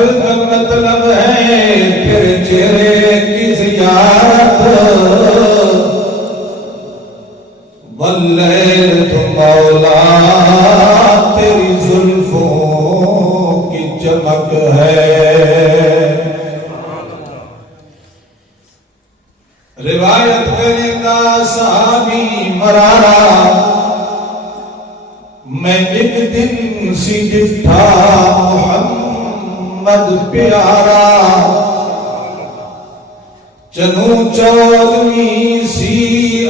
بدر کا مطلب ہے تیرے چہرے کی زیارت، واللیل تو مولا تیری زلفوں کی چمک ہے۔ روایت کرے گا صحابی مرارا، میں ایک دن سی ڈٹھا محمد پیارا، چنوں چودویں سی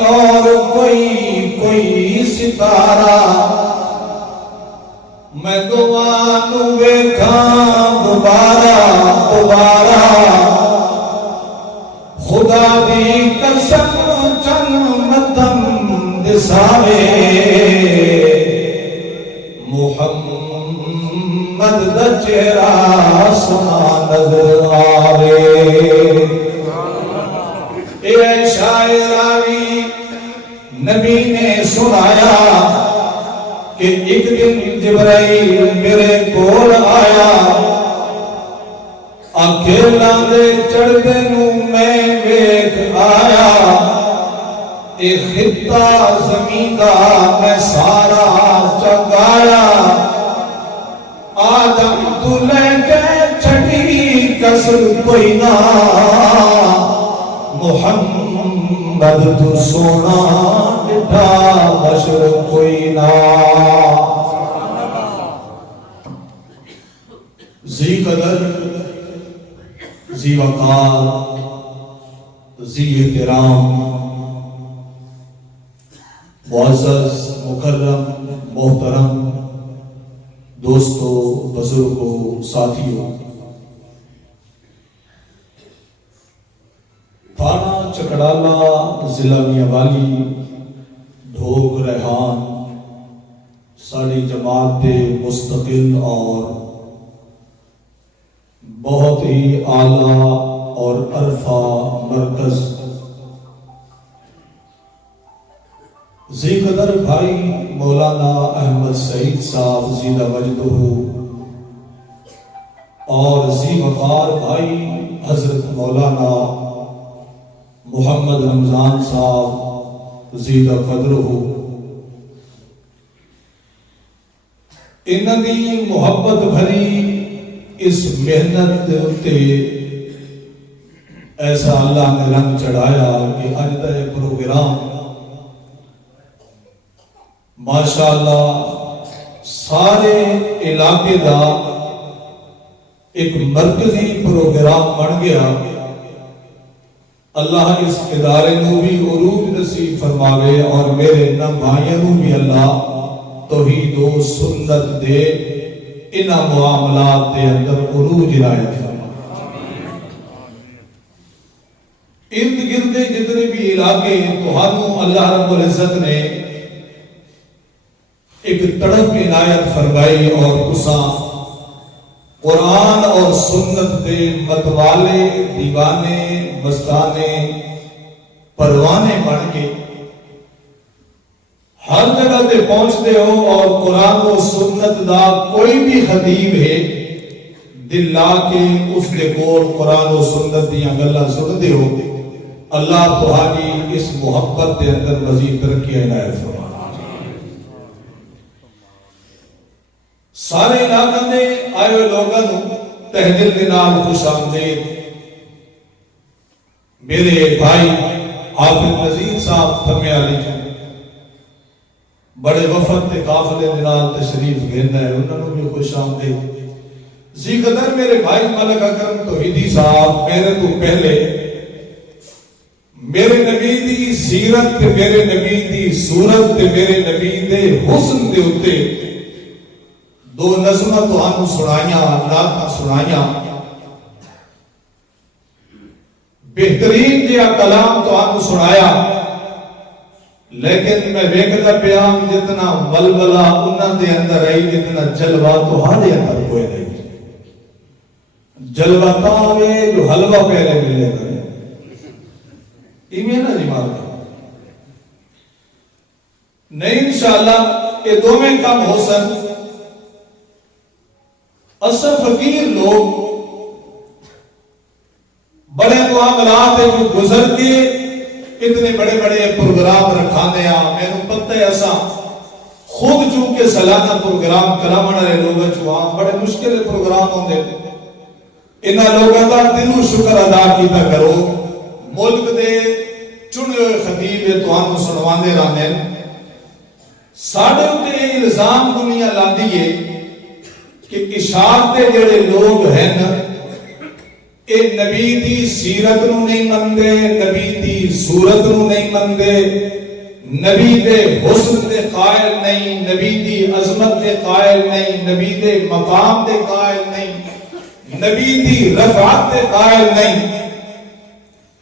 اور کوئی ستارہ، میں دعا نو ویکھاں دوبارہ، خدا دی قسم چن مدھم دساوے، محمد دا چہرہ سنا نظر آوے۔ اے شاعراوی نبی نے سنایا کہ ایک دن جبرائیل میرے کول آیا، اکیلا دے چڑھدے نو میں ویکھ آیا، اے خطہ زمین دا میں سارا چنگایا، آدم تو لے کے چھٹی کسر کوئی نہ، محمد تو سونا ڈٹھا بشر کوئی نہ۔ ذی قدر، ذی وقار، ذی احترام، معزز مکرم محترم دوستو، بزرگوں، ساتھیوں، تھانہ چکڑالہ، ضلع میاں ڈھوک ریحان ساری جماعت دے مستقل اور بہت ہی اعلیٰ اور عرفہ مرکز ذی قدر بھائی مولانا احمد سعید صاحب زیدہ وجدہ اور ذی وقار بھائی حضرت مولانا محمد رمضان صاحب زیدہ قدرہ، انہاں دی محبت بھری اس محنت دے اتے ایسا اللہ نے رنگ چڑھایا کہ اج دا یہ پروگرام ماشاءاللہ سارے علاقے دا ایک مرکزی پروگرام بن گیا۔ اللہ اس ادارے نو بھی عروج نصیب فرماوے اور میرے نہ بھائیوں نو بھی اللہ توحید و سنت دے انہاں معاملات دے اندر عروج عنایت فرمائے۔ ارد گرد جتنے بھی علاقے تہانوں اللہ رب العزت نے ایک تڑپ عنایت فرمائی اور تساں قرآن اور سنت دے متوالے، دیوانے، مستانے، پروانے بن کے ہر جگہ تے پہنچتے ہو اور قرآن و سنت دا کوئی بھی خطیب ہے دل لا کے اس دے کول قرآن و سنت دیاں گلاں سنتے ہو، اللہ تہاڈی اس محبت دے اندر مزید ترقی عنایت فرمائے۔ سارے علاقہ دے آئے ہوئے لوگاں نوں تہ دل دے نال خوش آمدید۔ میرے بھائی حافظ نذیر صاحب تھمے علی جو بڑے وفد تے قافلے دے نال تشریف گھندا ہے، انہاں نوں بھی خوش آمدید۔ ذی قدر میرے بھائی ملک اکرم توحیدی صاحب میرے تو پہلے میرے نبی دی سیرت تے میرے نبی دی صورت تے میرے نبی دے حسن دے اتے دو نظمہ تہانوں سنائیاں، نعتاں سنائیاں، بہترین جہا کلام تہانوں سنایا، لیکن میں ویکھدا پیا جتنا ولولہ انہاں دے اندر آئی جتنا جلوہ تہاڈے اندر کوئی نہیں۔ جلوہ تاوے جو حلوہ پہلے ملے کرے، ایویں نہ جی مارتا نہیں، انشاءاللہ یہ دو میں کم ہو سن۔ اصل فقیر لوگ بڑے معاملات جو گزر کے اتنے بڑے بڑے پروگرام رکھانے میں پتہ ہے ایسا خود چونکہ سالانہ پروگرام کراون والے لوگ چوہاں بڑے مشکل پروگرام ہوندے انہاں لوگوں کا دلوں شکر ادا کیتا کرو ملک دے چنے ہوئے خطیب تانوں سنواندے رہندے ساڈے تے الزام دنیا لاندی ہے کہ اشاعت دے جڑے لوگ ہیں اے نبی دی سیرت نو نہیں مندے نبی دی صورت نو نہیں مندے نبی دے حسن دے قائل نہیں نبی دی عظمت دے قائل نہیں نبی دے مقام دے قائل نہیں نبی دی رفعت دے قائل نہیں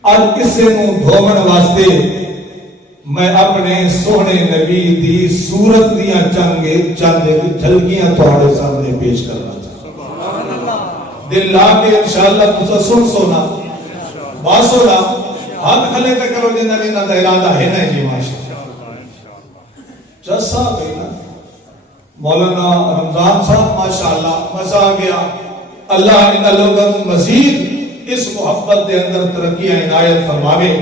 اور کسے نو دھومن واسطے میں اپنے سونے نبی دی صورت دیاں چند جھلکیاں تھوڑے سامنے پیش کرنا چاہتا دل لا کے انشاءاللہ تسا سن سونا باسونا ہاتھ کھلے تے کرو جنہ لینا دا ارادہ ہے نا جی ماشاءاللہ جسا بینا مولانا رمضان صاحب ماشاءاللہ مزہ آ گیا اللہ ان لوگوں مزید اس محبت دے اندر ترقی عنایت فرماوے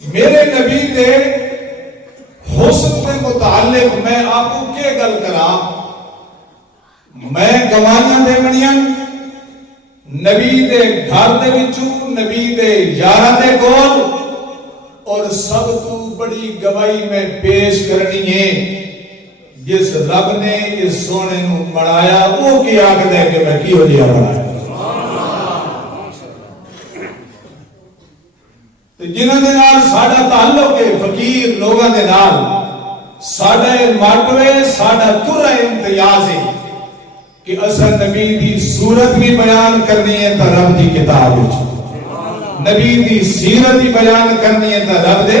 میرے نبی دے حسن کے متعلق میں آپ کو کیا گل کرا میں گواہیاں دے منیاں نبی دے گھر دے وچوں نبی دے یاراں دے کول اور سب تو بڑی گواہی میں پیش کرنی ہے جس رب نے اس سونے نو بنایا وہ کی آکھدا ہے کہ میں کیوں جیا بنایا جنہاں دے نال ساڈا تعلق ہے فقیر لوگاں دے نال ساڈا ماٹوے ساڈا ترا امتیاز ہے کہ اساں نبی دی صورت بھی بیان کرنی ہے تے رب دی کتاب وچ نبی دی سیرت بھی بیان کرنی ہے تے رب دے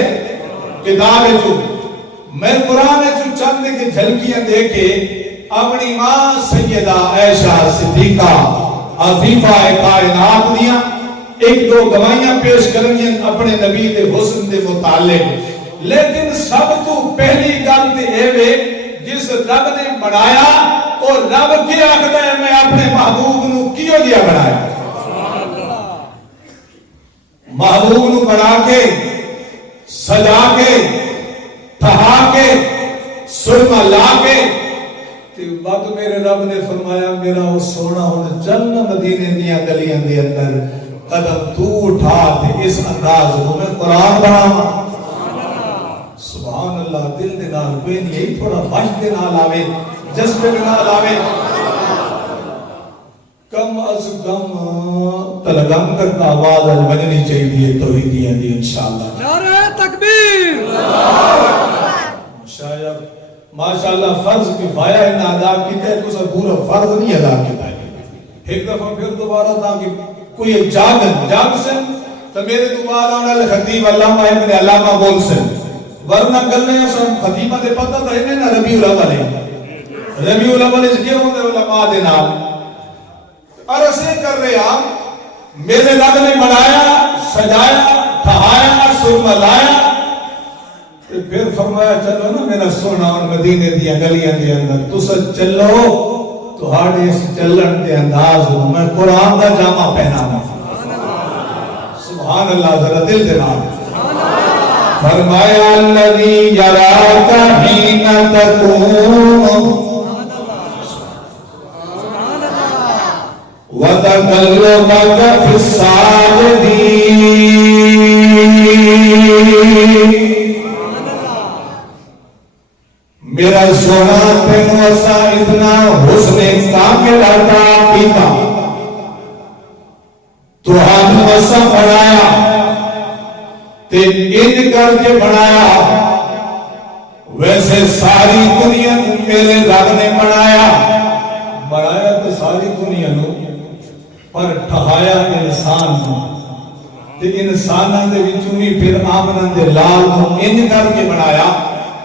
کتاب وچ میں قرآن وچ چند کے جھلکیاں دے کے اپنی ماں سیدہ عائشہ صدیقہ عفیفہ کائنات دیاں ایک دو گواہیاں پیش کرنی اپنے نبی دے حسن دے متعلق لیکن سب تو پہلی گل تے اے وے جس رب نے بنایا اور رب کی آکھدا ہے میں اپنے محبوب نو کیوں دیا بنایا محبوب نو بنا کے سجا کے تھہا کے سرما لا کے وقت میرے رب نے فرمایا میرا وہ سونا ہن چل مدینے دیاں گلیاں دے اندر قدم تو اٹھا تے اس انداز کو میں قرآن بناواں سبحان اللہ دل دے نال کوئی نہیں یہی تھوڑا وحش دے نال آوے جذبے دے نال آوے کم از کم تلگم تک آواز بجنی چاہیے توحیدیاں دی انشاءاللہ نعرہ تکبیر شاید ماشاءاللہ فرض کفایہ ان ادا کیتا ہے تو سب پورا فرض نہیں ادا کیتا ہے ایک دفعہ پھر دوبارہ تاکہ کوئی جاگ سن تو میرے دوبارہ آنے خطیب علامہ ابن علامہ بول سن ورنہ گلنے سن خطیبہ دے پتہ تو انہیں نا ربیع الاول ہے ربیع الاول اس کے ہوندے علماء دے نال عرصے کر رہے آپ میرے رب نے بنایا سجایا ٹھہایا سرما لایا پھر فرمایا چلو نا میرا سونا اور مدینے دیا گلیاں دے اندر تو سچ چلو تو ہاڑے اس چلن کے انداز ہوں میں قرآن دا جامع پہنا ہوں سبحان اللہ ذرا دل دینا فرمایا الذی یراک حین تقوم وتقلبک فی الساجدین میرا سونا تینوں اسا اتنا حسن کامل عطا کیتا تو ہم اسا بنایا تے ان کر کے بنایا ویسے ساری دنیا میرے رب نے بنایا تو ساری دنیا نو پر ٹھہایا انسان نو تے انساناں دے وچوں بھی پھر آمنہ دے لال نو ان کر کے بنایا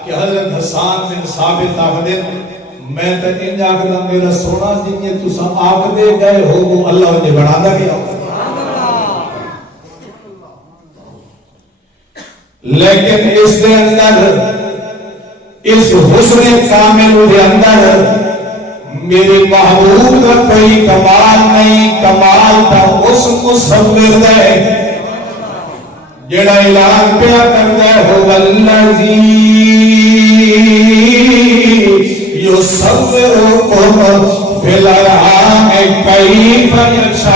کہ حضرت حسان بن ثابت آخدے میں تک انج آخدہ میرا سونا جنہیں تسا آخدے گئے ہو وہ اللہ نے بنا دا گیا لیکن اس دے اندر اس حسن کامل دے اندر میرے محبوب کا کوئی کمال نہیں کمال تھا اس مصور دے جڑا اعلان پیا کردا ہے هو الذی یصورکم فی الارحام کیف یشاء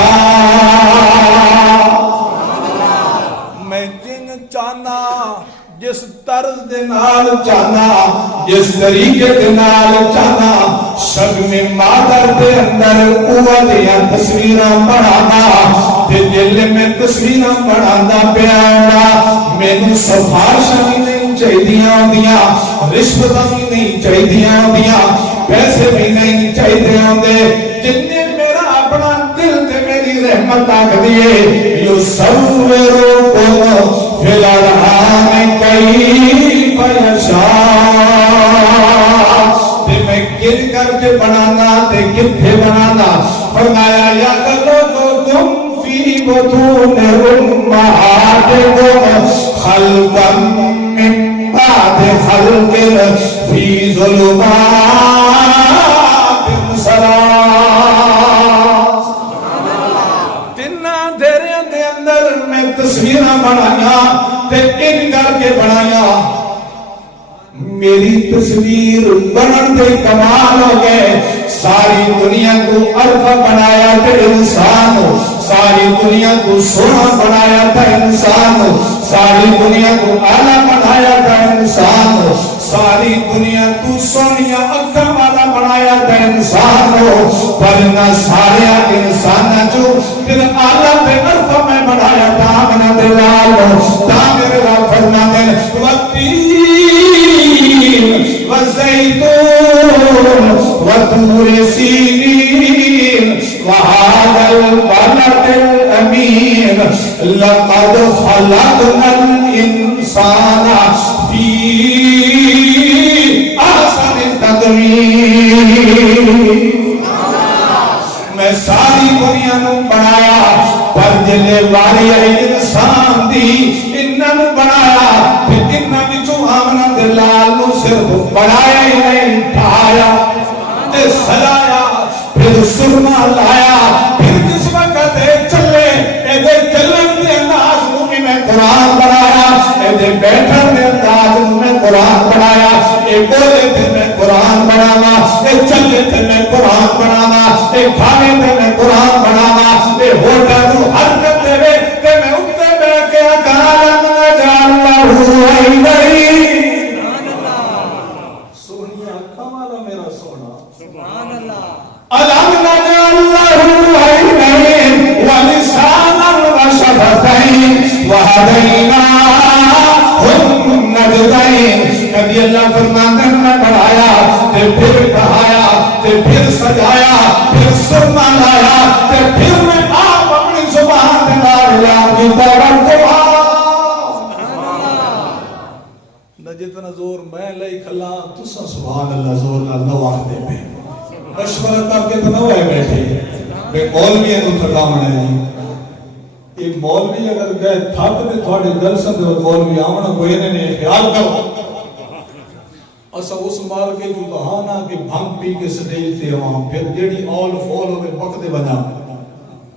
میں جن چاہنا جس طرز دے نال چاہنا جس طریقے دے نال چاہنا شگم مادر دے اندر اوہ تصویراں بنانا تے دل میں تصویراں بنانا پیانا مینوں سفارشاں بھی نہیں چاہیدیاں ہوندیاں رشوتاں بھی نہیں چاہیدیاں ہوندیاں پیسے بھی نہیں چاہیدے ہوندے جتنے میرا اپنا دل تے میری رحمت آگدی ہے یو سورو کو فی الارحام کیف یشاء تے میں گر کر کے بنانا تے کتھے بنانا فرمایا یا خلقکم فی بطون امہاتکم خلقا من بعد خلق فی ظلمات ثلاث تصویریں بنایا تے ان کر کے بنایا میری تصویر بنن دے کمال ہو گئے ساری دنیا کو عرفہ بنایا تے انسان ساری دنیا کو سونا بنایا تھا انسان ساری دنیا کو اعلیٰ بنایا تھا انسان ساری دنیا کو سونیا اکھا والا بنایا تھا انسان پر نہ سارے انسان جو پھر اعلیٰ تے عرفہ میں بنایا تھا من دلال تا میرے رب فرماتے ہیں والتین والزیتون وطور سینین وهذا البلد الأمين لقد خلقنا الإنسان في أحسن تقويم میں ساری دنیا نو بنایا پر جلے والی انسان دی انہاں نو بنایا پھر انہاں وچوں آمنہ دلال نو صرف بنایا ہی نہیں ٹھایا تے سجایا پھر سرما لایا پھر جس وقت چلے اے چلن دے انداز نو بھی میں قرآن بنایا اے بیٹھن دے انداز نو میں قرآن بنایا اے بولے تے میں قرآن بنانا اے چلے تے میں قرآن بنانا اے کھانے تے میں قرآن بنانا اے ہوٹا نو حرکت دے وے تے میں اٹھتے بیٹھ کے اکالم نجاللہو عیدئی سونی آنکھا والا میرا سونا سبحان اللہ ألم نجعل له عينين ولسانا وشفتين وهديناه النجدين کبھی اللہ فرماتے ہیں میں بڑھایا تے پھر کہایا تے پھر سجایا پھر سرما لایا تے پھر میں آپ اپنی زبان دے نال کی دعوت کو نہ جتنا زور میں لئی کھلا تسا سبحان اللہ زور نال نہ واخ دے پہ مشورہ کر کے تو نہ ہوئے بیٹھے بے مولوی ہے تو تھکامن ہے جی یہ مولوی اگر گئے تھک دے تھوڑے جلسن دے مولوی آمنا کوئی نے خیال کرو اسا اس مال کے جو دہانا کہ بھنگ پی کے سٹیج تے ہوں پھر جیڑی آل فول ہوئے وقت دے بنا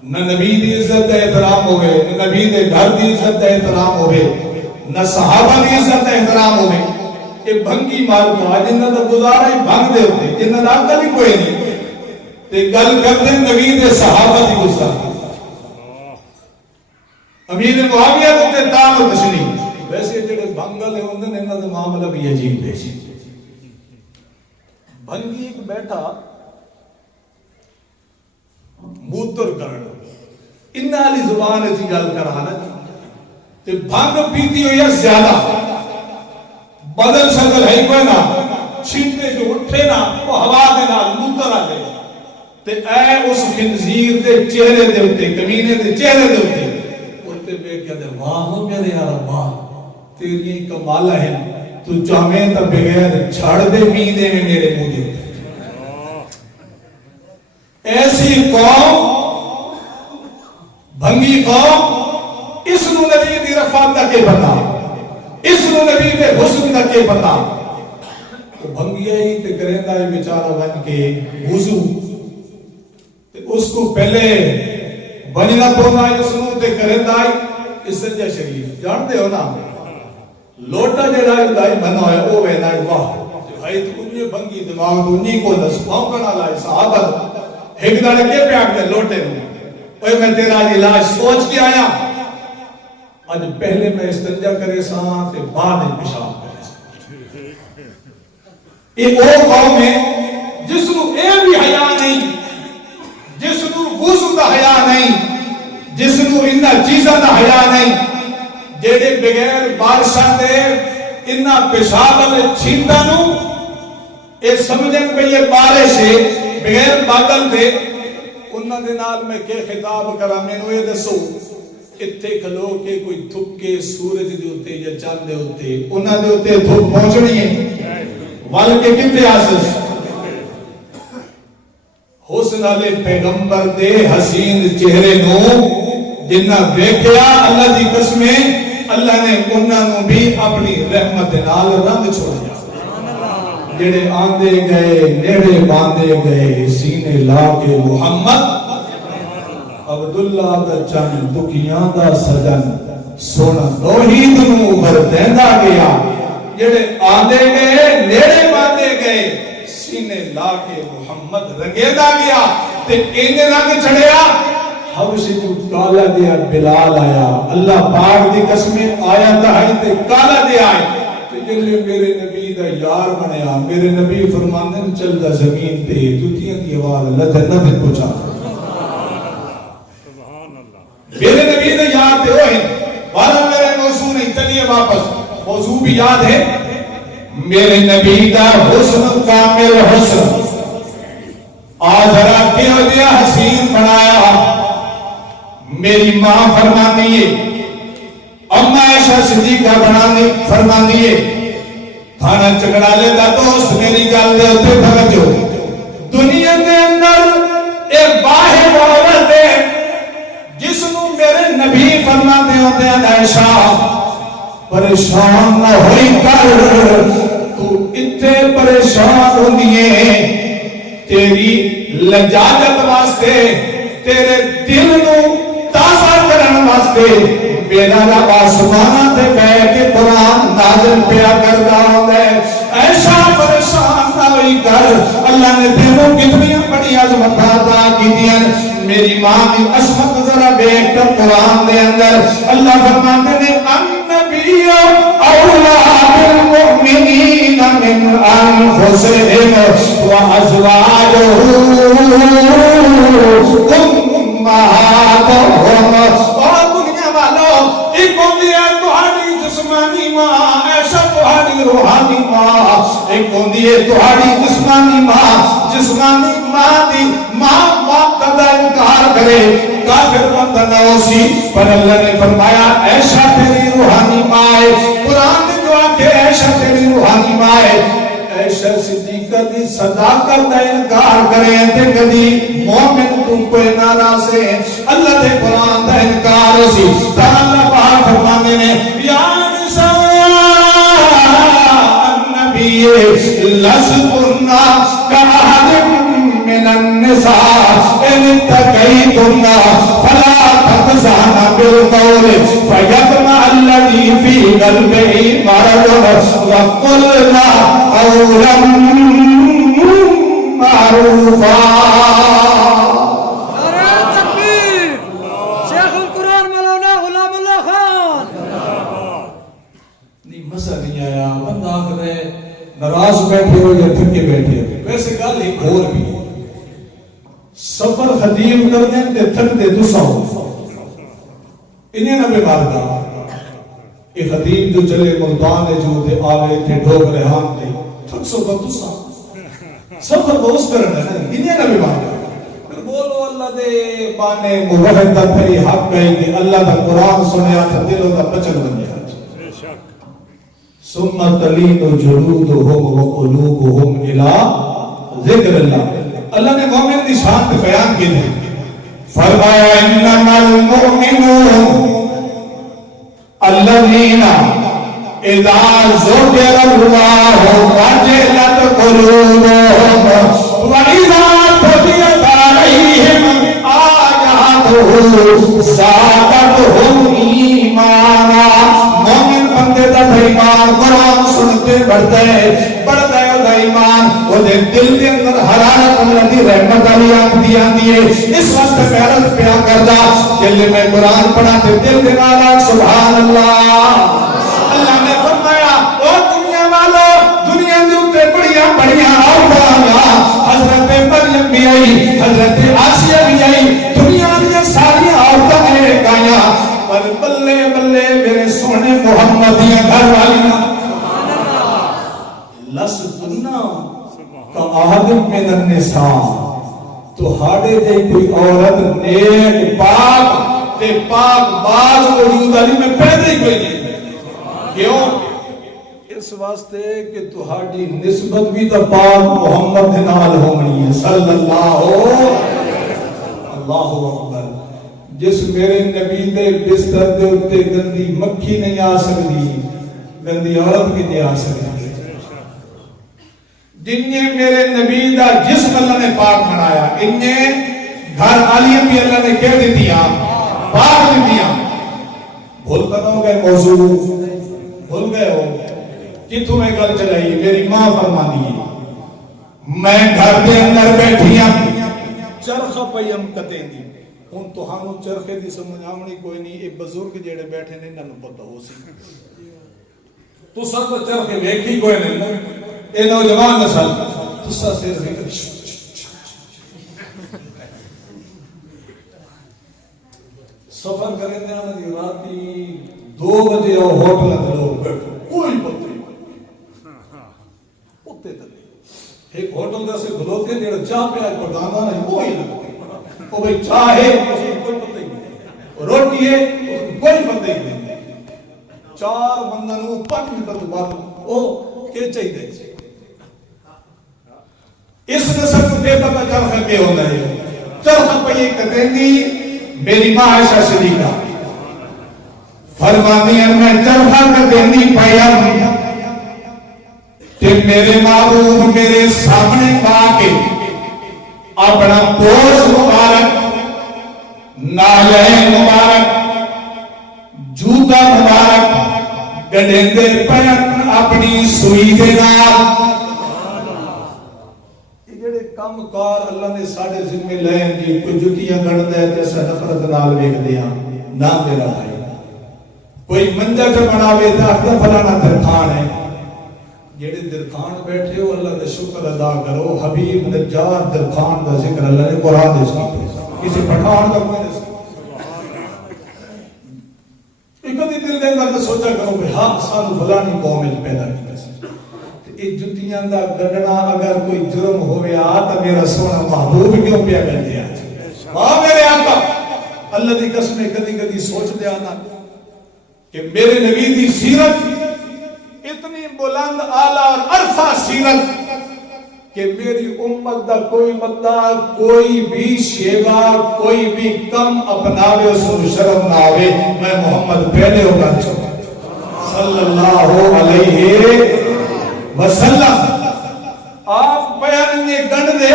نہ نبی دی عزت دے احترام ہوئے نہ نبی دے گھر دی عزت دے احترام ہوئے نہ صحابہ دی عزت دے احترام ہوئے یہ بھنگی مار کا جنہ دا گزارا ہی بھنگ دے ہوتے جنہ دا عقل ہی کوئی نہیں تے گل کرتے نبی دے صحابہ دی گزارا امیر معاویہ تے تام و تشریح ویسے جڑے بھنگل ہیں اندر انہاں دا معاملہ بھی عجیب ہے بھنگی ایک بیٹھا موتر کرنا انہاں علی زبان ہے گل کرانا تے بھنگ پیتی ہوئی ہے زیادہ بدل شکل ہے کوئی نا چھینٹے جو اٹھے نا وہ ہوا دے نا موتر آ گئے تے اے اس خنزیر دے چہرے دے ہوتے کمینے دے چہرے دے ہوتے اٹھتے بے کہتے واہ میرے یا ربا تیری کمالہ ہے تو چاہمیں تا بغیر چھاڑ دے میدے میں میرے منہ دے ایسی قوم بھنگی قوم اس نو نبی دی رفعت تک بتا اس نو نبی دے حسن تک بتا تو بھنگیا ہی تے کریندا ہے بیچارہ بن کے وضو تے اس کو پہلے بنی نہ بونا سنو تے کرے دائی استنجا شریف جانتے ہو نا لوٹا جڑا دائی بنا ہویا او ہے دائی واہ بھائی تو انہیں بنگی دماغ تو انہیں کو دس پاؤں لائے صحابت ایک داڑے کے پیاک دے لوٹے اوے میں تیرا علاج سوچ کے آیا آج پہلے میں استنجا کرے ساں تے بعد پیشاب کرے ساں ایک او قوم ہے جس نو اے بھی حیا نہیں جس نو وضو دا حیا نہیں جس نو انہاں چیزاں دا حیا نہیں جیڑے بغیر بارشاں دے انہاں پیشاب والے چھینٹاں نو اے سمجھن پہ یہ بارش ہے بغیر بادل دے انہاں دے نال میں کہ خطاب کرا مینوں اے دسو اتھے کھلو کے کوئی تھک کے سورج دے اوتے یا چاند دے اوتے انہاں دے اوتے تھک پہنچنی ہے وال کے کتے آسس حسن والے پیغمبر دے حسین چہرے نو جنہ دیکھیا اللہ دی قسمیں اللہ نے انہاں نو بھی اپنی رحمت نال رنگ چھوڑیا جڑے آندے گئے نیڑے باندے گئے سینے لا کے محمد عبداللہ دا چن دکیاں دا سجن سونا توحید نو بردیندا گیا جڑے آندے گئے نیڑے باندے گئے سینے لا کے محمد رنگیدا گیا تے انہیں رنگ چڑھیا حبشی جو کالا دیا بلال آیا اللہ پاک دی قسمیں آیا تہائی تے کالا دیا آئے تو جلے میرے نبی دا یار بنیا میرے نبی فرماندن چل دا زمین تے دوتیاں دی آواز اللہ جنت میں پہنچا میرے نبی دا یار تے ہوئے والا میرے موضوع نہیں چلیے واپس موضوع بھی یاد ہے میرے نبی دا حسن کامل حسن آج رات کے ہو دیا حسین بنایا میری ماں فرمانی ہے اماں عائشہ صدیقہ بنانی فرمانی ہے تھانا چکڑالے دا دوست میری گل دے ہوتے بھگجو دنیا کے اندر ایک باہر عورت ہے جس نو میرے نبی فرماتے ہوتے ہیں عائشہ پریشان نہ ہوئی کر تو اتنے پریشان ہو دیئے تیری لجاجت واسطے تیرے دل نو تازہ کرن واسطے میرا رب آسمانہ تے بیٹھ کے قرآن نازل پیا کرتا ہے ایسا پریشان نہ ہوئی کر اللہ نے دلوں کتنی بڑی عظمت عطا کی دیا میری ماں کی عظمت ذرا بیٹھ کر قرآن دے اندر اللہ فرماتے نے النبی اولا بالمؤمنین من انفسهم وازواجه امہاتهم اور دنیا والوں ایک ہوندی ہے تہاڈی جسمانی ماں ایسا تہاڈی روحانی ماں ایک ہوندی ہے تہاڈی جسمانی ماں دی ماں باپ کا انکار کرے کافر بندہ نہ ہوسی پر اللہ نے فرمایا ایسا تیری روحانی ماں ہے قرآن نے دعا کہ ایسا تیری روحانی ماں ہے ایسا صدیقہ دی صداقت کا انکار کریں تے کدی مومن تم کو ناراض ہے اللہ دے قرآن کا انکار ہوسی تا اللہ پاک فرمانے نے یا نساء النبی لستن کاحد من النساء ان اتقیتن فلا تخضعن بالقول فیطمع الذی فی قلبہ مرض وقلن قولا معروفا نعرہ تکبیر شیخ القرآن مولانا غلام اللہ خان نہیں مزہ نہیں آیا بندہ آخر ہے ناراض بیٹھے ہو یا تھکے بیٹھے ہو ویسے گل ایک اور بھی سفر ختم کر دیں تے تھک دے تسا ہو انہیں نہ بیمار دا ایک خطیب جو چلے ملتان ہے جو تے آوے تے ڈھوک رہان تے تھک سو کا تسا سفر بہت کرنا ہے انہیں نہ بیمار دا پھر بولو اللہ دے بانے موحد دا پھری حق گئی کہ اللہ دا قرآن سنیا تھا دلوں دا پچل بن گیا ثم تلین جلودہم وقلوبہم الى ذکر اللہ اللہ نے مومن کی شان پہ بیان کی ہے فرمایا انما المؤمنون الذین اذا ذکر اللہ وجلت قلوبہم واذا تلیت علیہم آیاتہ زادتہم ایمانا مومن بندے دا ایمان قرآن سنتے بڑھتا ہے دا ایمان وہ دل دے اندر حرارت اللہ دی رحمت علی آتی ہے اس وقت محرت پیان کردہ دل میں قرآن پڑھاتے دل دے نالا سبحان اللہ اللہ نے فرمایا او دنیا والو دنیا دے اتے بڑیاں آؤں حضرت مریم بھی آئی حضرت آسیہ بھی آئی دنیا دے ساری عورتیں ایک آیا پر بلے بلے میرے سونے محمدیاں گھر والیاں لستنا کا آدم من النساء تو ہاڑے دے کوئی عورت نیک پاک تے پاک باز وجود علی میں پیدا ہی کوئی نہیں کیوں اس واسطے کہ تہاڈی نسبت بھی تو پاک محمد نال ہونی ہے صلی اللہ اکبر جس میرے نبی دے بستر دے اتے گندی مکھی نہیں آ سکتی گندی عورت بھی نہیں آ سکتی جنہیں میرے نبی دا جسم اللہ نے پاک بنایا انہیں گھر عالیم بھی اللہ نے کہہ دی دیا پاک دی دیا بھولتا نہ ہو گئے موضوع بھول گئے ہو کہ تمہیں گل چلائی میری ماں فرمانی ہے میں گھر دے اندر بیٹھیاں چرخ پیم کتیں دی ان توہانو چرخے دی سمجھ آمنی کوئی نہیں ایک بزرگ جیڑے بیٹھے نہیں نہ پتہ ہو سی تو سب تو چرخے دیکھی کوئی نہیں اے نوجوان نسل تو سا سیر ذکر سفر کریں دے آنے دی راتی 2 بجے آؤ ہوٹل اندر لوگ بیٹھو کوئی پتہ نہیں اتے تلے ایک ہوٹل دا سے گھلوتے جیڑا چاہ پہ آج پردانا نہیں وہ ہی لگتے وہ بھئی چاہ ہے اس کو کوئی پتہ ہی نہیں روٹی ہے اس کو کوئی پتہ ہی نہیں 4 بندنوں 5 منٹ تو بعد او کہ چاہی دے اس نسل کو بے پتہ چرخہ کے ہونا ہے چرخہ پہ یہ کہتے ہیں میری ماں عائشہ صدیقہ فرمانی ہے میں چرخہ کہتے ہیں پیم کہ میرے معبود میرے سامنے پاکے اپنا پوش مبارک نالین مبارک جوتا مبارک گڑھندے پین اپنی سوئی دے نال کم کار اللہ نے ساڑھے ذمہ لائن جی کوئی جتیاں گڑھتا ہے جیسا نفرت نال ویک دیا نہ میرا بھائی کوئی منجا کے بناوے تھا اکتا فلانا درخان ہے جیڑے درخان بیٹھے ہو اللہ نے شکر ادا کرو حبیب نجار درخان دا ذکر اللہ نے قرآن دے سکتے کسی پٹھان دا کوئی نہیں ایک کدی دل دے اندر سوچا کرو کہ ہاں سانو فلانی قوم میں پیدا کیا ایک جتیاں دا گڑنا اگر کوئی جرم ہوئے آتا میرا سونا محبوب کیوں پیا کر دیا میرے آقا اللہ دی قسمیں کدی کدی سوچ دے آنا کہ میرے نبی دی سیرت اتنی بلند آلہ اور عرفہ سیرت کہ میری امت دا کوئی بندہ کوئی بھی شیوا کوئی بھی کم اپناوے اس کو شرم نہ آوے میں محمد پہلے ہوگا صلی اللہ علیہ وسلم آپ بیان یہ گنڈ دے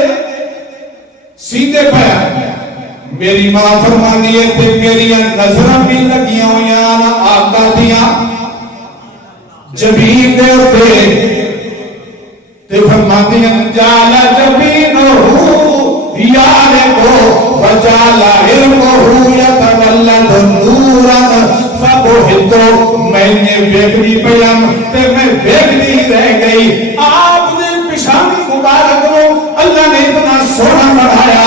سیدھے بیان میری ماں فرمانی ہے تے میری نظرہ بھی لگیاں ہویاں آقا دیاں جبین دے ہوتے تے فرمانی ہے جالا جبینہو یارے کو وجالا علمہو یتولد نورا فبہتو میں نے ویکلی بیان تے میں ویکلی رہ گئی آپ نے پشانی مبارک رو اللہ نے اتنا سونا بڑھایا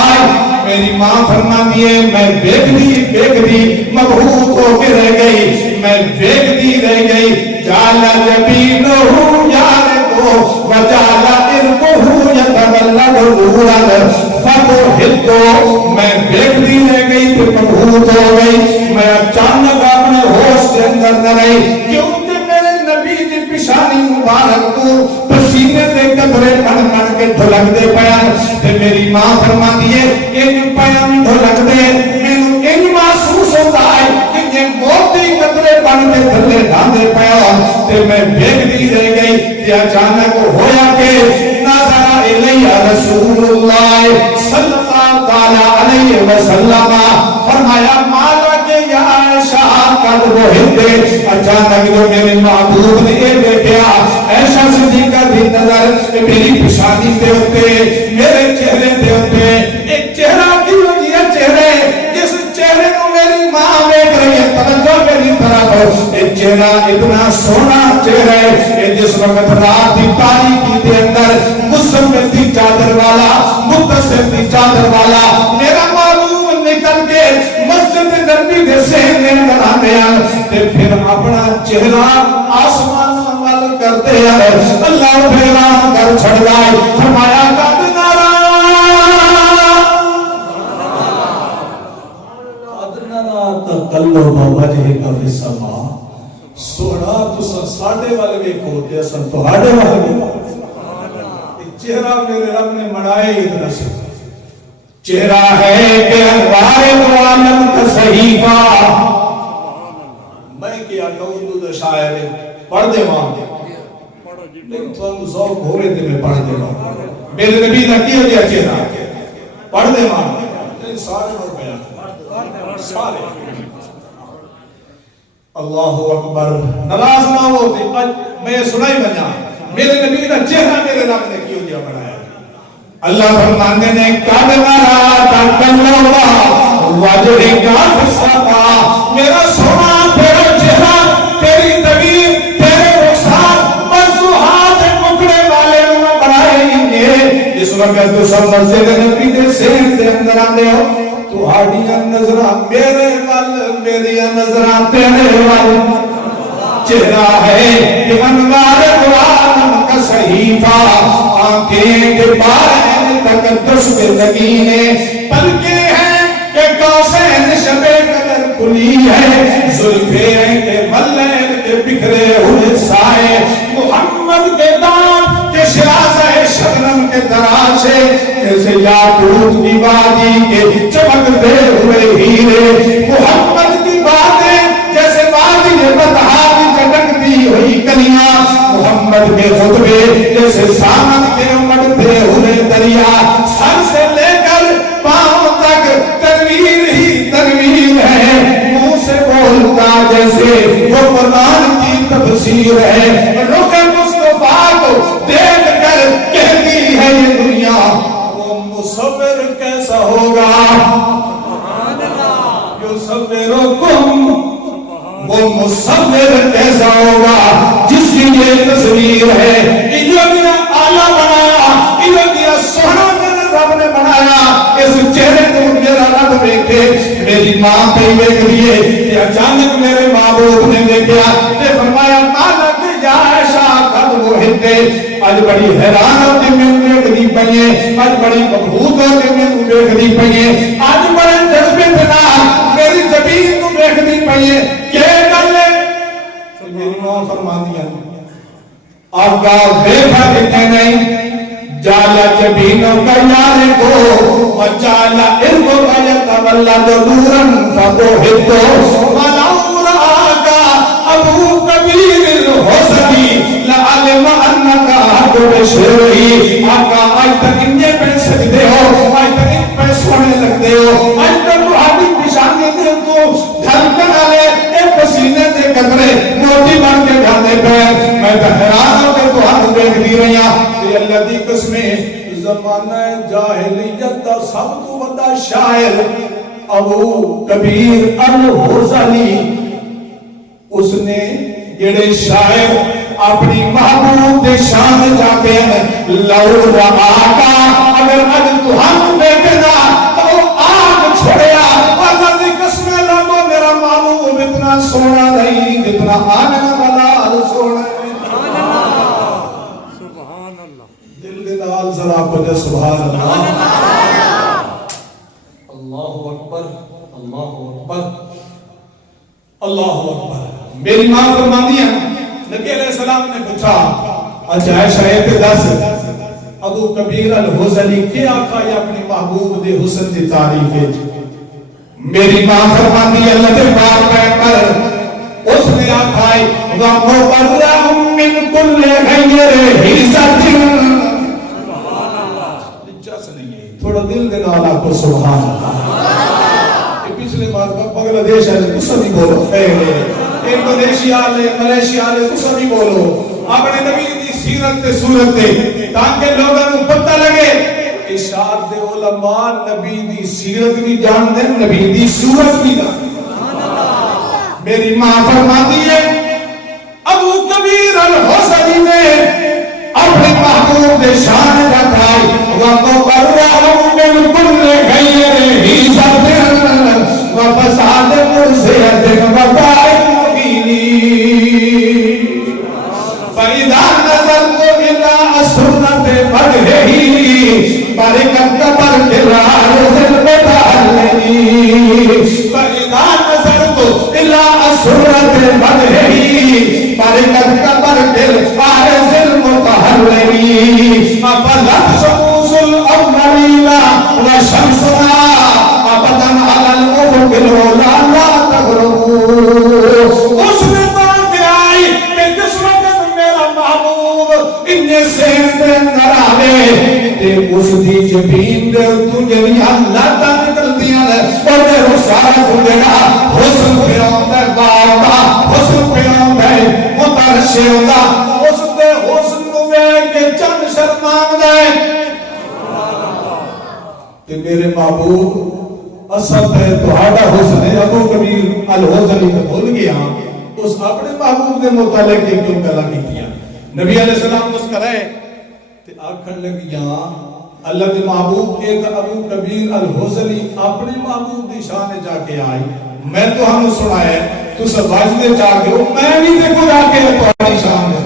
میری ماں فرمانی ہے میں ویکلی مبہوت ہو کے رہ گئی میں ویکلی رہ گئی جالا جبینہو یارے کو وجالا علمہو یتولد نورا فبہتو میں ویکلی رہ گئی تے مبہوت ہو گئی میں اچانک اپنے ہوش کے اندر نہ رہی کیونکہ میرے نبی دی پشانی مبارک کو پسینے دے قطرے پڑھ پڑھ کے ڈھلک دے پیان تے میری ماں فرماتی ہے ان پیان ڈھلک دے مینوں ان محسوس ہوتا ہے کہ یہ موتی قطرے پڑھ کے ڈھلے ڈھاندے پیان تے میں بھیگتی رہ گئی تے اچانک ہویا کہ نظر الیہ رسول اللہ صلی اللہ علیہ وسلم فرمایا قد وحدت اچانک جو میرے محبوب نے یہ دیکھا ایسا صدیقہ دی نظر میری پیشانی دے ہوتے میرے چہرے دے ہوتے ایک چہرہ کی ہوگی ہے چہرے جس چہرے کو میری ماں دیکھ رہی ہے توجہ میری طرف یہ چہرہ اتنا سونا چہرہ ہے جس وقت رات کی تاریکی کے اندر مصمم دی چادر والا متصل دی چادر والا میرا معلوم نکل کے مسجد نبی دے سہنے بناتے ہیں تے پھر اپنا چہرہ آسمان وال کرتے ہیں اللہ پھیران کر چھڑ گئے فرمایا قد نرا تقلب وجهك في السماء سونا تسا ساڈے والے ویکھو تے اساں تہاڈے والے چہرہ میرے رب نے بنایا اتنا سے چہرہ ہے کہ انوار دو عالم کا صحیفہ میں کیا کہوں تو شاعر پڑھ دے ماں لیکن تو ذوق ہو رہے تھے میں پڑھ دے ماں میرے نبی نے کیا دیا چہرہ پڑھ دے ماں سارے اور بیان سارے اللہ اکبر نراز نہ ہوتے میں سنائی بنا میرے نبی کا چہرہ میرے رب نے کیوں دیا بنایا اللہ فرمانے نے قد نرا تقلب وجهك في السماء میرا سونا تیرا چہرہ تیری طویل تیرے رخسار مصلوحات مکڑے والے نے بنائے گے اس وقت تو سب مسجد نبی دے سین دے اندر آندے ہو تہاڈیاں نظراں میرے ول میری نظراں تیرے ول چہرہ ہے کہ انوار قرآن کا صحیفہ آنکھیں کے بارے تقدس پہ لگی ہیں پلکیں ہیں کہ قوسین شب قدر کھلی ہے زلفیں کے ملین کے بکھرے ہوئے سائے محمد کے دام کے شرازہ شبنم کے تراشے جیسے یاقوت کی وادی کے چمکتے ہوئے ہیرے محمد کی باتیں جیسے وادی بتہا کی چٹکتی ہوئی کلیاں محمد کے خطبے جیسے سامن کے امڑتے ہوئے دریا سر سے لے کر پاؤں تک تنویر ہی تنویر ہے منہ سے بولتا جیسے وہ قرآن کی تفسیر ہے رخ مصطفیٰ کو دیکھ کر کہتی ہے یہ دنیا وہ مصور کیسا ہوگا یصورکم وہ مصور کیسا ہوگا جس کی یہ تصویر ہے انہوں نے آلہ بنایا انہوں نے سونا میرے رب نے بنایا اس چہرے کو میرا رب دیکھے میری ماں پہ دیکھ لیے کہ اچانک میرے محبوب نے دیکھا کہ فرمایا مالک یا عائشہ قد وحدتے آج بڑی حیران ہوتے میں دیکھنی پہیے آج بڑی مبہوت ہوتے میں دیکھنی پہیے آج بڑے جذبے بنا میری زمین کو دیکھنی پہیے کہ کر لے میری ماں فرما دیا آقا دیکھا دیکھے نہیں جالا جبینوں کا یارے کو وجالا ارگو کا یتولا دو دورن فدو ہتو ولاؤ رآکا ابو کبیر الحسنی لعلم انکا حدو بشروی آقا آج تک انہیں پہ سکتے ہو آج تک ان پہ سونے لگتے ہو آج تک روحانی پیشانی دے تو دھلکن آلے ایک پسینے سے قدرے موٹی بن کے جانے پہ میں بہران ہو کے تو ہم دیکھ دی رہی ہیں اللہ دی قسمیں زمانہ جاہلیت دا سب تو بڑا شاعر ابو کبیر الحسنی اس نے جڑے شاعر اپنی محبوب دے شان جاتے ہیں لو رآکا اگر اج تو ہم دیکھنا تو آگ چھوڑیا اللہ دی قسمیں لگو میرا محبوب اتنا سونا نہیں جتنا آمنہ بلال سونا ہے دل ذرا پڑھے سبحان اللہ اللہ اکبر اللہ اکبر اللہ اکبر میری ماں فرماتی ہے نبی علیہ السلام نے پوچھا اچھا عائشہ دس ابو کبیر الحسنی کیا آقا یا اپنی محبوب دے حسن دی تعریف ہے میری ماں فرماتی ہے اللہ دے پاک پیغمبر اس نے آقا وَمُبَرَّهُمْ مِنْ كُلِّ غَيْرِ حِسَةٍ تھوڑا دل دینا اللہ کو سبحان اللہ یہ پچھلے بنگلہ دیش ہے کچھ نہیں بولو، انڈونیشیا لے ملیشیا لے کچھ نہیں بولو، اپنے نبی دی سیرت تے صورت تے تاکہ لوگوں کو پتہ لگے ارشاد دے علماء نبی دی سیرت بھی جان دیں، نبی دی صورت بھی جان دیں۔ میری ماں فرماتی ہے ابو کبیر الحسنی نے اپنے محبوب دے شان بتائی وَمُبَرَّهُ مِنْ كُلِّ غَيْرِ حِسَبٍ وَفَسَادٍ مُرْسِيَةٍ وَبَائِعٍ مُبِينٍ فَإِذَا نَظَرْتُ إِلَىٰ سُنَّةِ وَجْهِهِ بَرِكَتْ بَرْكِ الْعَارِضِ الْمُتَعَلِّمِ فَإِذَا نَظَرْتُ إِلَىٰ سُنَّةِ وَجْهِهِ بَرِكَتْ بَرْكِ الْعَارِضِ الْمُتَعَلِّمِ أَفَلَتْ شَمْسُ الْأَوَّلِينَ وَشَمْسُنَا أَبَدًا عَلَى الْأُفُقِ الْأُعْلَىٰ لَا تَغْرُبُ اس نے بات آئی کہ جس وقت میرا محبوب انہیں سینتے اندر آوے تے اس دی جبین دے تجھے بھی اللہ تا نکل دیا لے اور دے رسالہ تجھے حسن پیوں دے باردہ حسن پیوں دے مترشے ہوندہ اس دے حسن دے کہ چند شرمان دے تے میرے محبوب اصل ہے توہاڑا حسن ہے ابو کبیر الحسنی کو بھول گیا اس اپنے محبوب دے متعلق کیوں گلا کی کیا نبی علیہ السلام مسکرائے تے آکھن لگیا اللہ دے محبوب ایک ابو کبیر الحسنی اپنے محبوب دی شان جا کے آئی میں تو ہم سنا ہے تو سب واجدے چاہ کے ہو میں بھی دیکھو جا کے تمہاری شان دے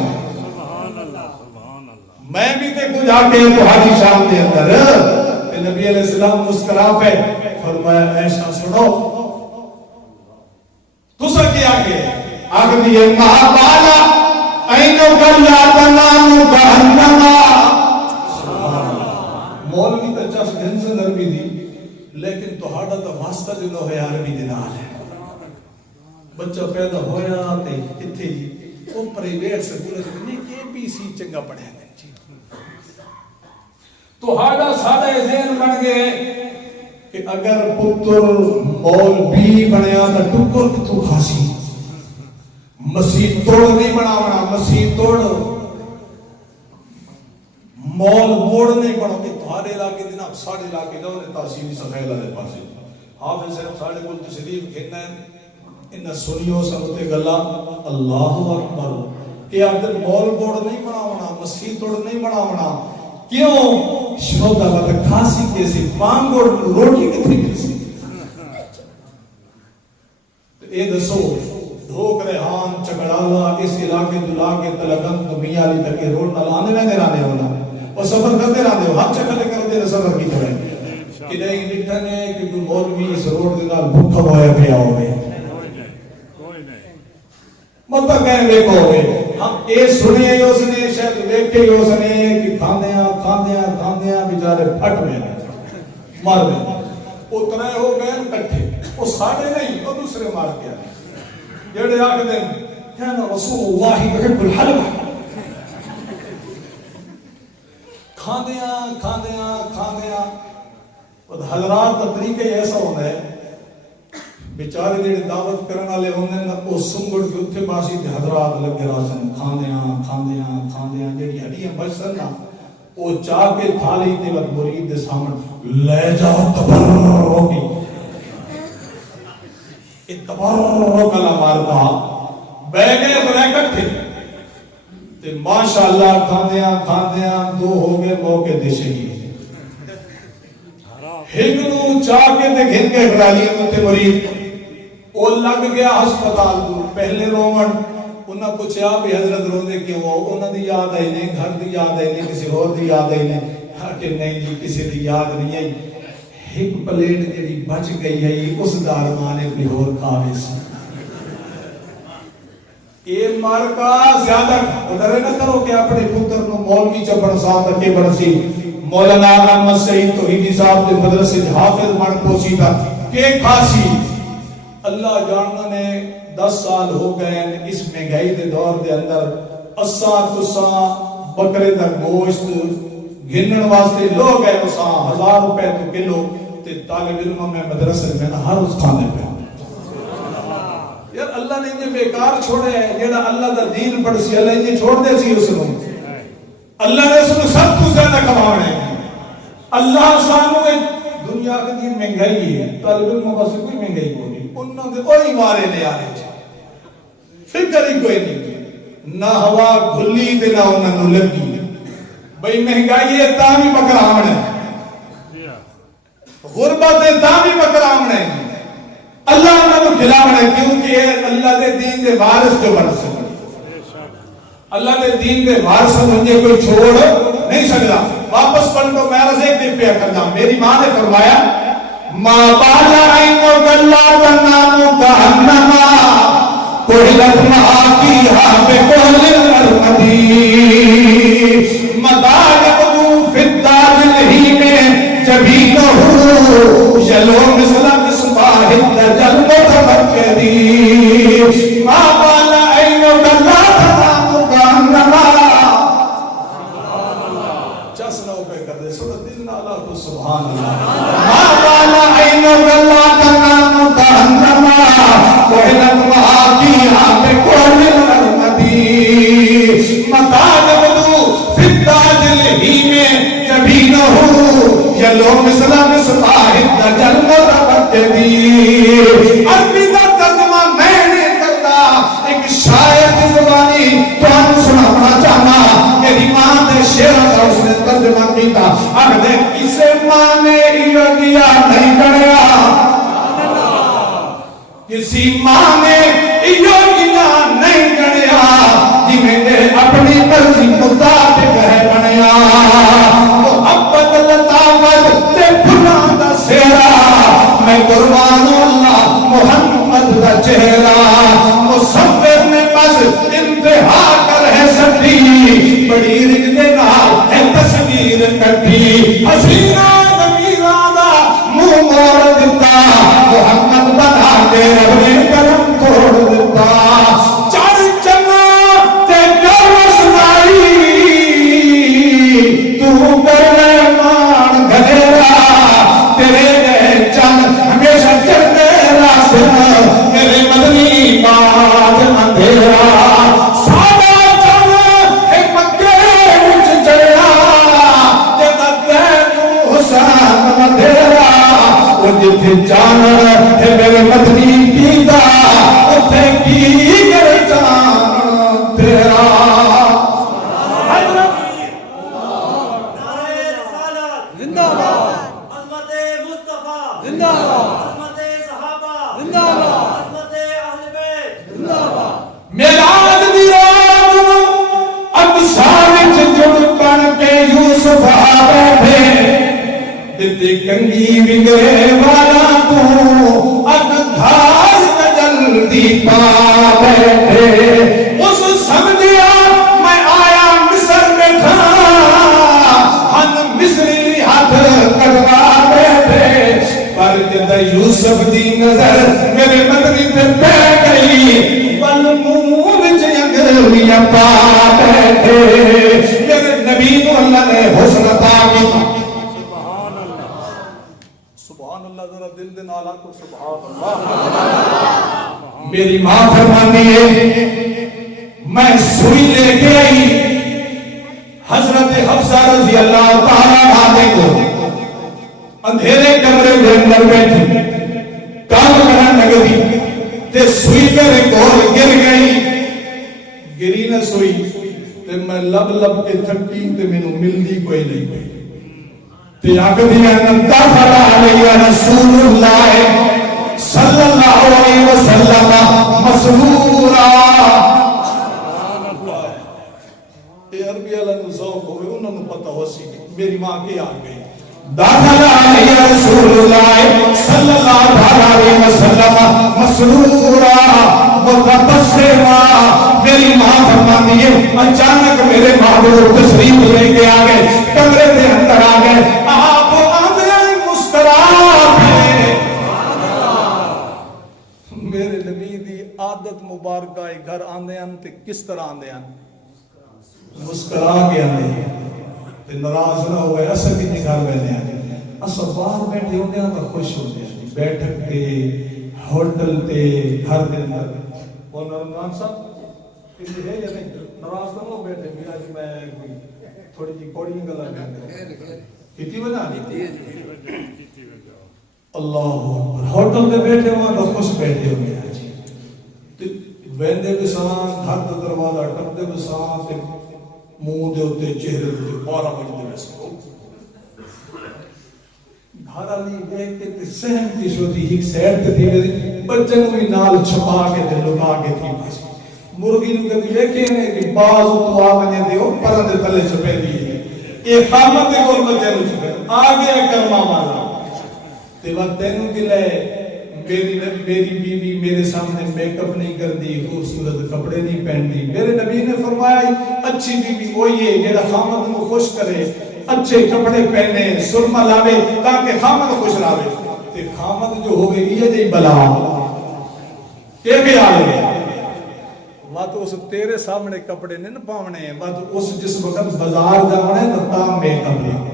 میں بھی دیکھو جا کے تمہاری شان دے اندر نبی علیہ السلام مسکرا پہ فرمایا ایسا سنو تو سا کیا کہ آخر دیئے مہابالا اینو کلا تنانو کہنما مولوی تا چاس گھنسن عربی دی لیکن تو ہاڑا تا واسطہ جنو ہے عربی دنال ہے بچہ پیدا ہویا تے کتھے جی وہ پریویٹ سے بولے جنہیں ABC چنگا پڑھے ہیں جی تو ہاڑا سادہ ذہن بن گئے کہ اگر پتر مولوی بنیا تا ٹکر کتو کھاسی مسیح توڑ نہیں بنا مسیح توڑ مول موڑ نہیں بنا کہ تمہارے علاقے دینا ساڑھے علاقے جاؤ نے تحصیلی سفیل آلے پاسے حافظ صاحب ساڑھے کل تشریف کہنا ہے انہا سنیو سنوتے گلا اللہ اکبر کہ اگر مول موڑ نہیں بنا مسیح توڑ نہیں بنا کیوں شودا بتا کھاسی کیسی پانگ اور روٹی کتنی کیسی اے دسو دھوک ریحان چکڑالا اس علاقے دلاقے تلگن تو میاں علی تک روڈ نہ لانے میں رانے ہونا اور سفر کرتے رانے ہو ہاتھ چکلے کرتے ہیں سفر کی طرح کہ نہیں لکھن ہے کہ کوئی مولوی اس روڈ کے نال بھوکا ہویا پیا ہوئے مطلب کہیں دیکھو ہوئے ہم اے سنے ہی اس نے شاید دیکھے ہی اس نے کہ کھاندیاں بیچارے پھٹ میں مر میں اتنے ہو گئے کٹھے وہ ساڑھے نہیں وہ دوسرے مار کے آئے جڑے آکھ دیں کہنا رسول اللہ یحب الحلوہ کھاندیاں حضرات کا طریقہ ایسا ہوتا ہے بیچارے جڑے دعوت کرنے والے ہوندے نا او سنگڑ کے اوتھے پاسے تے حضرات لگے راسن کھاندیاں جڑی ہڈیاں بچن نا او چاہ کے تھالی تے وقت مرید دے سامنے لے جاؤ تبرکی اے تبرک اللہ مارتا بے گئے بریکٹ تھے تے ماشاءاللہ کھاندیاں دو ہو گئے موقع دے شہید ہگنو چاہ کے تے گھن کے خلالیاں تے مرید وہ لگ گیا ہسپتال تو پہلے رومن انہاں پوچھا بھی حضرت روندے کیوں ہو انہاں دی یاد آئی نہیں گھر دی یاد آئی نہیں کسی اور دی یاد آئی نہیں کہ نہیں جی کسی دی یاد نہیں آئی ایک پلیٹ جڑی بچ گئی ہے اس دارمانے بھی اور کھاوے سی یہ مارکا زیادہ ڈرے نہ کرو کہ اپنے پتر نو مولوی چپڑ صاحب تک کے بڑسی مولانا احمد سعید توحیدی صاحب کے مدرسے حافظ من پوسی تھا کہ کھاسی اللہ جاننا نے 10 سال ہو گئے اس مہنگائی دے دور دے اندر اساں تساں بکرے دا گوشت گنن واسطے لوگ گئے اساں 1000 روپے تو کلو تے طالب علم میں مدرسے میں ہر روز کھانے پہ بیکار چھوڑے جڑا اللہ دا دین پڑھ سی اللہ جی چھوڑ دے سی اس نو اللہ نے اس نو سب کچھ زیادہ کماونا ہے اللہ سانو دنیا کی مہنگائی ہے طالب علم واسطے کوئی مہنگائی کوئی نہیں انہاں دے اوہی مارے لے آ رہے فکر ہی کوئی نہیں نہ ہوا گھلی تے نہ انہاں نو لگی بھئی مہنگائی ہے تا بھی بکراونا ہے غربت ہے تا بھی بکراونا ہے اللہ انہاں نو کھلاونا ہے کیونکہ اللہ دے دین دے وارث جو بن سکتے اللہ دے دین دے وارث بننے کوئی چھوڑ نہیں سکتا واپس پلٹو میں عرض ایک دن پہ کرنا میری ماں نے فرمایا ما بالا عینو گلہ تنامو کہنما کوہلت مہاکیہا بے کوہل الارمدی مدار ابدو فدار الہی میں جبینہو یلو مثل مصباح الدجل متفکری ما بالا عینو گلہ تنامو کہنما چسنو پہ کر دے سورت دل نالا تو سبحان اللہ ما بالا عینو گلہ تنامو کہنما کوہلت مہاکیہا بے کوہل الارمدی مدار ابدو فدار الہی میں جبینہو یلو مثل مصباح الدجل متفکری عربی دا ترجمہ میں نے کرتا ایک شاعر کی زبانی تو ہم سنانا چاہنا میری ماں نے شعر تھا اس نے ترجمہ کیتا اگر کسے ماں نے یہ کیا نہیں کریا کسی ماں نے یہ کیا نہیں کریا جی میں اپنی مرضی مطابق ہے بنیا محبت لطافت تے بھلا دا سیرا میں قربان اللہ محمد دا چہرہ مصور نے بس انتہا کر ہے سٹی بڑی رگ دے نال ہے تصویر کٹی حسینہ ضمیرہ دا منہ موڑ دیتا محمد بنا کے رب نے کرم توڑ دیتا چار چنا تے کر سنائی تو کر مان گھریرا تیرے دے چند ہمیشہ چلتے راستے میرے مدنی باد اندھیرا سادہ چند ہے مکے وچ چڑھا تے تینوں حسین مدھیرا وہ جتھے جان ہے میرے مدنی کیتا اتھے کی کر جان تیرا زندہ باد عظمت مصطفیٰ زندہ باد عظمت صحابہ زندہ باد عظمت اہل بیت زندہ باد میراج دی رات ابصار وچ جڑ بن کے یوسف آ بیٹھے دتے کنگی ونگرے والا تو اگ گھار کجل دی پا بیٹھے اس سمجھیا میں آیا مصر بیٹھا ہن مصری ہاتھ کٹوا بیٹھے پر جد یوسف دی نظر میرے مدنی تے پہ گئی بل منہ وچ انگلیاں پا بیٹھے میرے نبی کو اللہ نے حسن عطا کیتا سبحان اللہ ذرا دل دے نال آکھو سبحان اللہ میری ماں فرماتی ہے میں سوئی لے کے آئی حضرت حفصہ رضی اللہ تعالیٰ عنہ کو اندھیرے کمرے دے اندر بیٹھی کام کرن لگی تے سوئی میرے کول گر گئی گری نہ سوئی تے میں لب لب کے تھکی تے مینوں ملدی کوئی نہیں تے آکھدی ان دخل علی رسول اللہ صلی اللہ علیہ وسلم مسرورا اے عربی والا نو ذوق ہوئے انہاں نو پتہ ہو سی میری ماں کے آ گئی داخل علی رسول اللہ صلی اللہ علیہ وسلم مسرورا متبسما میری ماں فرماتی ہے اچانک میرے محبوب تشریف لے کے آ گئے کمرے کے اندر آ گئے آپ آندے مسکرا پھرے میرے نبی دی عادت مبارکہ گھر آندے ہیں تے کس طرح آندے ہیں مسکرا کے آندے ہیں تے ناراض نہ ہوئے اصل کی نگاہ بیٹھے ہیں اصل باہر بیٹھے ہوندے ہیں تو خوش ہوندے ہیں بیٹھک تے ہوٹل تے گھر دے اندر اور رمضان صاحب کسی ہے یا نہیں ناراض نہ ہو بیٹھے میرا جی میں تھوڑی جی کوڑی گلا کتنی بنا اللہ اکبر ہوٹل میں بیٹھے ہوا تو خوش بیٹھے ہو گیا جی ویندے کے ساتھ گھر کا دروازہ ٹپتے کے ساتھ منہ دے ہوتے چہرے ہوتے 12 بجے ویسے گھر والی دیکھ کے سہم کی شوتی ایک سیڈ تے تھی بچے نوں بھی نال چھپا کے تے لگا کے تھی بس مرغی نوں کبھی ویکھے نے کہ باز تو آ ونے دیو پرن دے تلے چھپے دی اے خامت دے کول بچے نوں چھپے آ گیا کرما والا تے وقت تینوں کہ لے میری بیوی میرے سامنے میک اپ نہیں کرتی خوبصورت کپڑے نہیں پہنتی میرے نبی نے فرمایا اچھی بیوی وہی ہے جڑا خامد کو خوش کرے اچھے کپڑے پہنے سرما لاوے تاکہ خامد خوش راوے تے خامد جو ہوئے یہ جی بلا یہ بھی آلے وقت اس تیرے سامنے کپڑے نہیں پاونے وقت اس جس وقت بازار جاونے تو تام میک اپ نہیں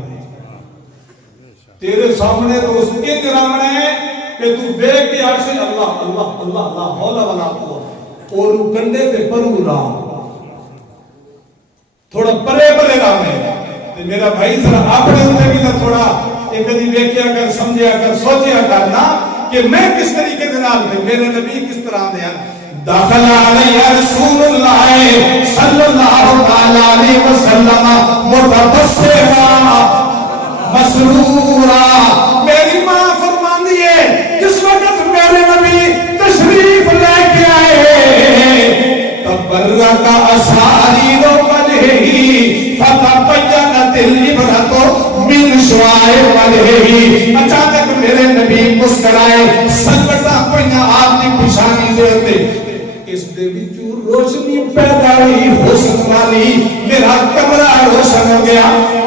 تیرے سامنے تو اس کے گراونے کہ تو بیگ کے آگ سے اللہ اللہ اللہ اللہ حولا ولا قوت اور کنڈے تے پرو را تھوڑا پرے پرے رانے تے میرا بھائی ذرا اپنے اندر بھی تھوڑا ایک کدی دیکھیا کر سمجھیا کر سوچیا کرنا کہ میں کس طریقے سے نال تھے میرے نبی کس طرح دے ہیں داخل علیہ رسول اللہ صلی اللہ علیہ وسلم متبسما مسرورا میری ماں فرماندی ہے جس وقت میرے نبی تشریف لے کے آئے تبرک اساریر وجہہ فتبینت العبرۃ من شعاع وجہہ اچانک میرے نبی مسکرائے سلوٹا پڑیاں آپ کی پیشانی دے تے اس دے وچوں روشنی پیدا ہوئی حسن والی میرا کمرہ روشن ہو گیا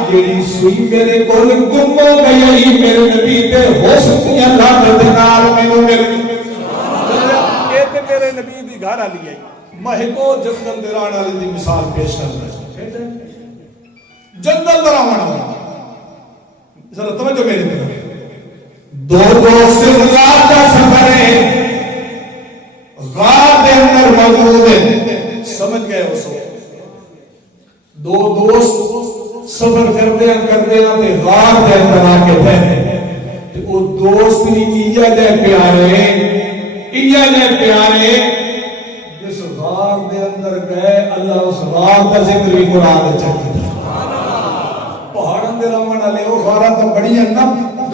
جیڑی سوئی میرے کول گم ہو گئی میرے نبی تے حسن دی اللہ دے نال مینوں مل اے تے میرے نبی دی گھر والی ہے مہکو جنگل دران والی دی مثال پیش کردا جنگل دران والا ذرا توجہ میرے طرف دو دوست غار کا سفر ہے غار دے اندر موجود ہے سمجھ گئے اس وقت دو دوست سفر کردے تے غار دے اندر آ کے بیٹھے تے او دوست بھی ایا دے پیارے جس غار دے اندر گئے اللہ اس غار کا ذکر بھی قرآن وچ کیتا پہاڑاں دے رہن والے او غاراں تو بڑی ہیں نا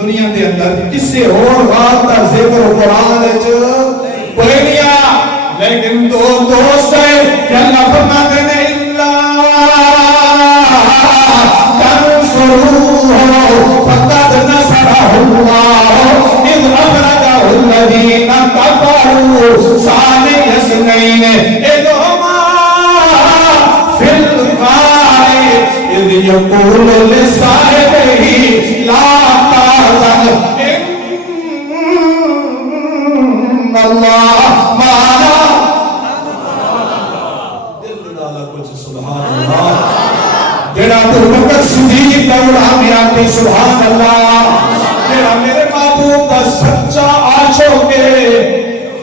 دنیا دے اندر کسے اور غار دا ذکر قرآن وچ کوئی نہیں آ لیکن دو دوست ہے کہ اللہ فرماتے ہیں فقد نصره الله إذ أخرجه الذين كفروا ثاني اثنين إذ هما في الغار إذ يقول لصاحبه لا تحزن إن الله معنا دل ڈالا کچھ سبحان اللہ جڑا تو بکر صدیق کا غلام ہے سبحان اللہ جڑا میرے محبوب کا سچا عاشق ہے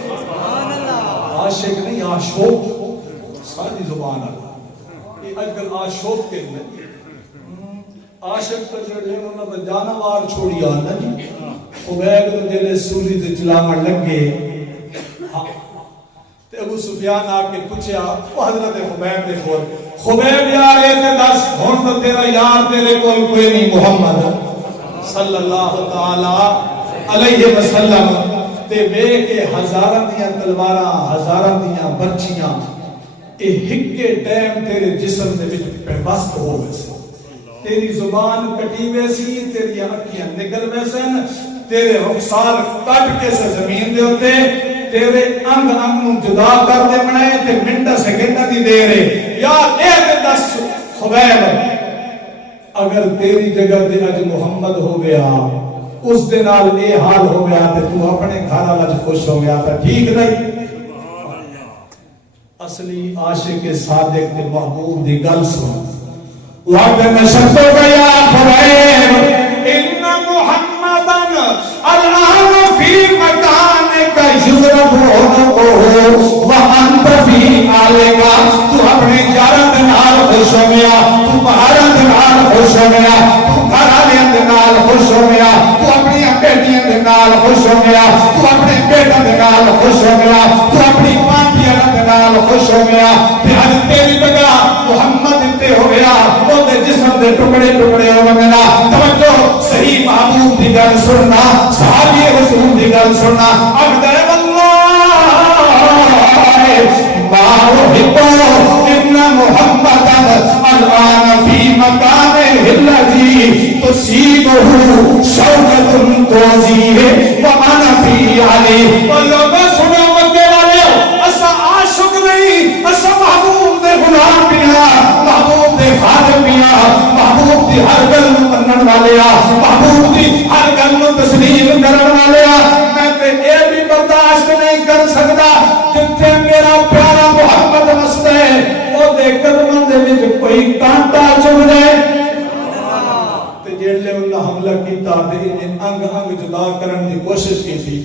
سبحان اللہ عاشق نہیں عاشق ساری زبان اللہ یہ اج کل عاشق کے نہیں عاشق تو جڑے انہاں دا جانوار چھوڑیا نا جی خبیب تو جلے سولی تے چلاون لگے ابو سفیان آ کے پوچھا وہ حضرت خبیب دے کول خبیب یار اے تے دس ہن تو تیرا یار تیرے کول کوئی نہیں محمد صلی اللہ تعالی علیہ وسلم تے وے کے ہزاراں دیاں تلواراں ہزاراں دیاں برچیاں اے ہکے ٹائم تیرے جسم دے وچ پیوست ہو گئے تیری زبان کٹی ویسی تیری اکھیاں نکل ویسن تیرے رخسار کٹ کے سے زمین دے ہوتے تیرے انگ انگ نو جدا کر دے بنائے تے منٹا سیکنڈا دی دے رہے یا اے دس خبیب اگر تیری جگہ تے اج محمد ہو گیا اس دے نال اے حال ہو گیا تے تو اپنے گھر والا خوش ہو گیا تے ٹھیک نہیں اصلی عاشق صادق تے محبوب دی گل سن وعد نشتو گیا خبیب ان محمدن الان فی مکان کا یضربونه وانت نال خوش ہو گیا تو اپنی پاکی عرب نال خوش ہو گیا پھر تیری جگہ محمد تے ہو گیا وہ دے جسم دے ٹکڑے ٹکڑے ہو گیا توجہ صحیح محبوب دی گل سننا صحابی رسول دی گل سننا اقدر ما أحب إن محمدا الآن في مكانه الذي تصيبه شوكة تعزيه وأنا في عليه والله میں سنا مدے والے اسا عاشق نہیں اسا محبوب دے غلام بیا محبوب دے خادم بیا محبوب دی ہر گل منن والے محبوب دی ہر گل تسلیم کرن والے میں تے اے بھی برداشت نہیں کر سکدا جتھے میرا پیارا محمد مستے او دے قدماں دے وچ کوئی کانٹا چبھ جائے تے جیڑے اللہ حملہ کیتا تے انگ انگ جدا کرن دی کوشش کیتی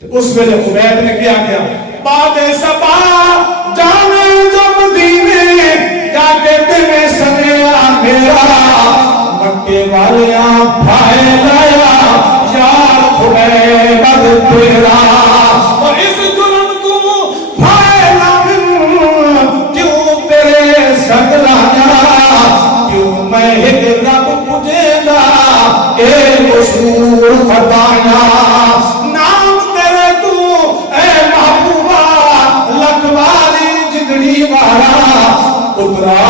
تے اس ویلے خبیب نے کیا کیا بعد صبا جانے جو مدینے جا کے تے سنیا میرا مکے والیاں بھائے لایا یار خبیب تیرا اور اس جرم کو بھائے لامن کیوں تیرے سنگ لایا کیوں میں ایک رب پجے گا اے مشہور خطایا نام تیرے تو اے محبوبہ لکھواری جگڑی وارا کترا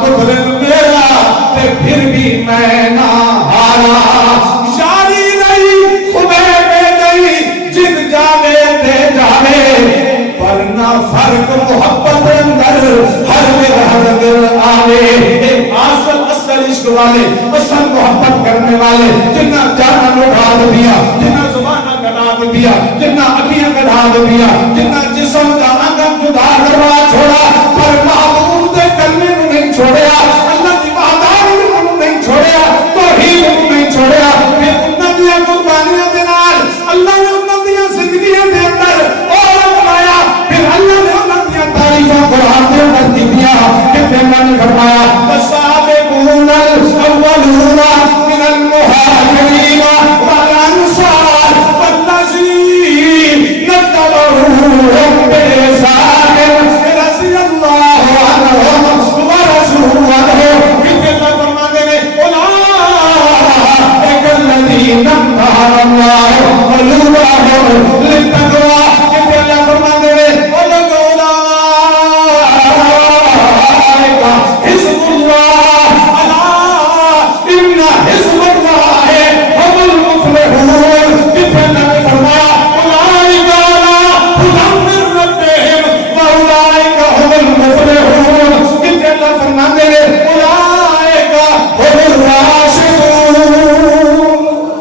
کترن میرا تے پھر بھی میں نہ ہارا یاری نہیں خبے میں نہیں جن جاوے تے جاوے ورنہ فرق محبت اندر ہر میں آوے ایک اصل عشق والے اصل محبت کرنے والے جنہ جانا لڑا دیا جنہ زبانہ کٹا دیا جنہ اکھیاں کٹا دیا جنہ جسم کا انگم جدا کروا چھوڑا پر محبوب دے کلمے کو نہیں چھوڑیا اللہ کی وحدانی کو نہیں چھوڑیا توحید کو نہیں چھوڑیا پھر انہاں دیا قربانیاں دے نال اللہ نے انہاں دیا زندگیاں دے اندر اور بنایا پھر اللہ نے انہاں دیا تعریفاں قرآن دے اندر کی دیا کہ پھر اللہ نے فرمایا والسابقون الاولون من المہاجرین والانصار والذین اتبعوہم بإحسان رضی اللہ عنہم ورضوا عنہ کہ اللہ فرماتے ہیں اولئک الذین امتحن اللہ قلوبہم للتقوی کہ اللہ فرماتے ہیں حزب اللہ الا ان حزب اللہ هم المفلحون کہ اللہ نے فرمایا اولئک علی ھدی من ربہم واولئک هم المفلحون کہ اللہ فرماتے ہیں اولئک هم الراشدون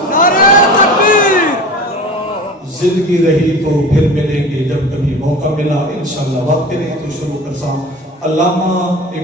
نعرہ تکبیر زندگی رہی تو پھر ملیں گے جب کبھی موقع ملا انشاءاللہ وقت نہیں تو شروع کرساں علامہ